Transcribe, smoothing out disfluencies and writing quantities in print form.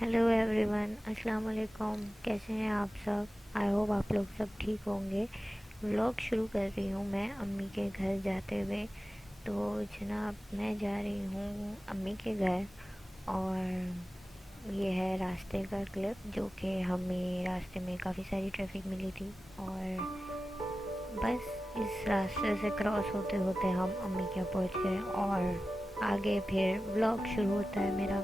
Hello everyone, अस्सलाम वालेकुम। कैसे हैं आप सब? आई होप आप लोग सब ठीक होंगे। व्लॉग शुरू कर रही हूँ मैं अम्मी के घर जाते हुए। तो जनाब, मैं जा रही हूँ अम्मी के घर, और ये है रास्ते का क्लिप जो कि हमें रास्ते में काफ़ी सारी ट्रैफिक मिली थी, और बस इस रास्ते से क्रॉस होते होते हम अम्मी के यहाँ पहुँच गए, और आगे फिर व्लॉग शुरू होता है मेरा।